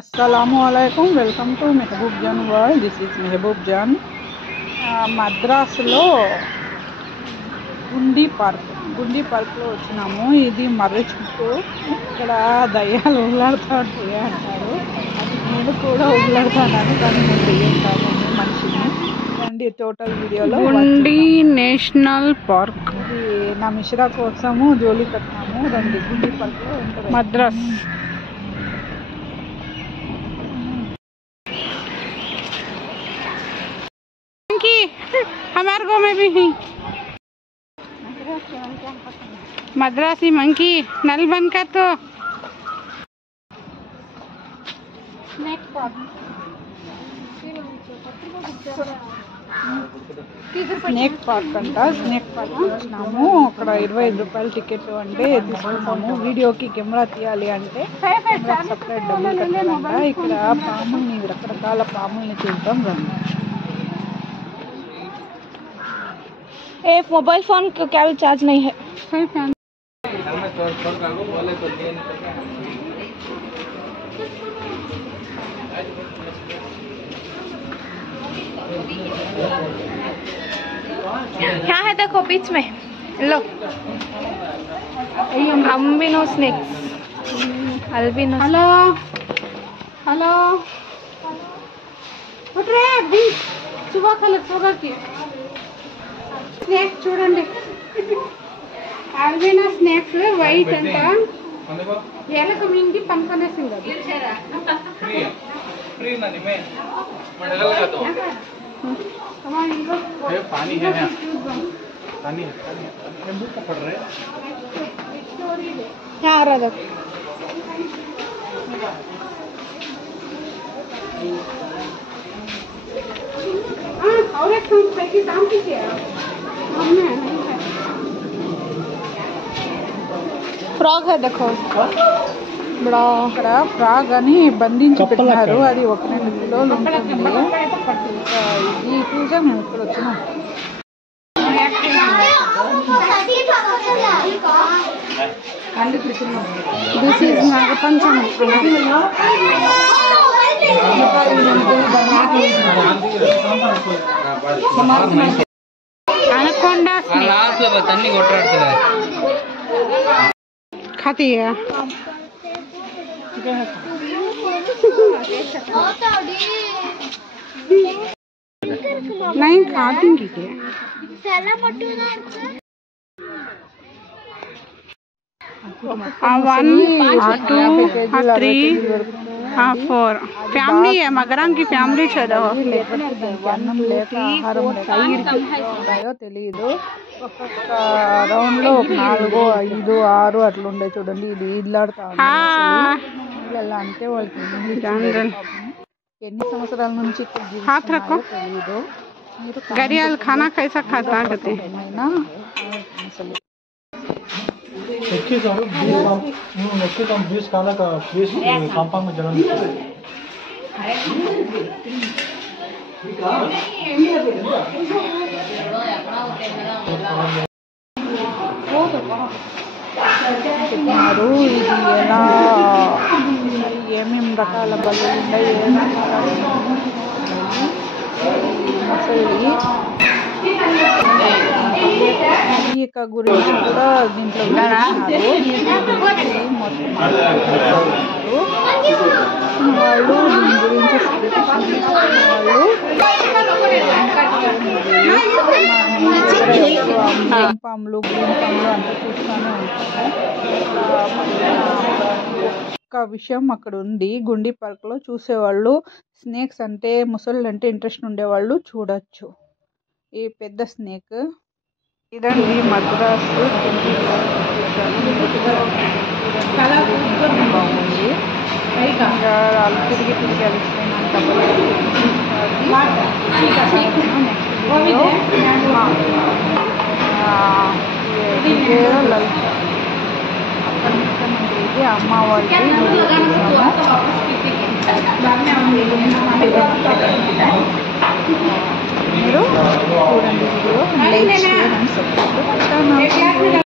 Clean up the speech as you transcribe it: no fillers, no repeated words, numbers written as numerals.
अस्सलामुअलैकुम welcome to महबूब जान world this is महबूब जान మద్రాసులో గుండి పార్క్లో వచ్చినాము. ఇది మర్రి చుట్టూ ఇక్కడ దయ్యాలు ఉల్లాడుతూ ఉంటాయి అంటారు. నేను కూడా ఉల్లాడుతాను కానీ నేను దయ్యం కాదు, మనిషిని. రండి టోటల్ వీడియోలో గుండి నేషనల్ పార్క్. ఇది నా మిశ్రా కోసము జోలి కట్టినాము. రండి గుండి పార్క్లో ఉంటుంది మద్రాస్. हमारे गाँव में भी है मद्रासी मंकी. नल बंद कर तो స్నేక్ పార్క్ అంట. స్నేక్ పార్క్ వచ్చినాము. అక్కడ 25 రూపాయలు టికెట్ అంటే తీసుకున్నాము. వీడియోకి కెమెరా తీయాలి అంటే సపరేట్ డబ్బులు కట్టాలంట. ఇక్కడ పాముల్ని, రకరకాల పాముల్ని చూద్దాం రండి. एक मोबाइल फोन का केबल चार्ज नहीं है. क्या है देखो बीच में लो अम्बिनो स्नेक्स अल्बिनो. हेलो हेलो उठ रे अभी सुबह सुबह की స్నేక్ చూడండి. అల్బినో స్నేక్స్ వైట్ అంట. ఎలక మింగి పనుకొనేసింది అది. और एक पैकेट दाम कीजिए. फ्रॉग है देखो बड़ा. ఇక్కడ ఫ్రాగ్ అని బంధించి పెట్టినారు. అది 1-2 కిలోలు ఉంటుంది. ఇది చూసాం మేము ఇక్కడ వచ్చినాం. This is Nag Panchami. అనకొండ खाती है. नहीं खाती क्या? 1 2 3 4 ఫ్యామిలీ మగరం కి ఫ్యామిలీ చదవ అన్నం లేక ఆహారం ఉంటాయో తెలియదు. ఒక్కొక్క రౌండ్ లో 4 5 6 అట్లా ఉండే చూడండి. ఇది ఇల్లాడుతా ఇలా అంటే వాళ్ళకి ఎన్ని సంవత్సరాల నుంచి తెలియదు. గరియాల్ ఖానా కైసా ఖాతా కతే అసలు इक्कीस हम 20 खाना का 20 कंपाउंड में जन्म ఇది ఎలా ఏమేమి రకాల బళ్ళు ఉన్నాయి, ఈక గురించి కూడా దీంట్లో వాళ్ళు దీని గురించి పాములు, గ్రీన్ పాములు అంతా చూస్తూనే ఉంటాము. ఒక విషయం అక్కడ ఉంది. గుండి పార్క్లో చూసేవాళ్ళు స్నేక్స్ అంటే, ముసళ్ళు అంటే ఇంట్రెస్ట్ ఉండేవాళ్ళు చూడొచ్చు. ఈ పెద్ద స్నేక్ ఇదండి మద్రాస్ బాగుంది. ఇంకా తిరిగి అలిసిపోయినంత లలిత అక్కడ ముఖ్యమంత్రికి అమ్మవారికి మీరు చూడండి. Video like, share and subscribe.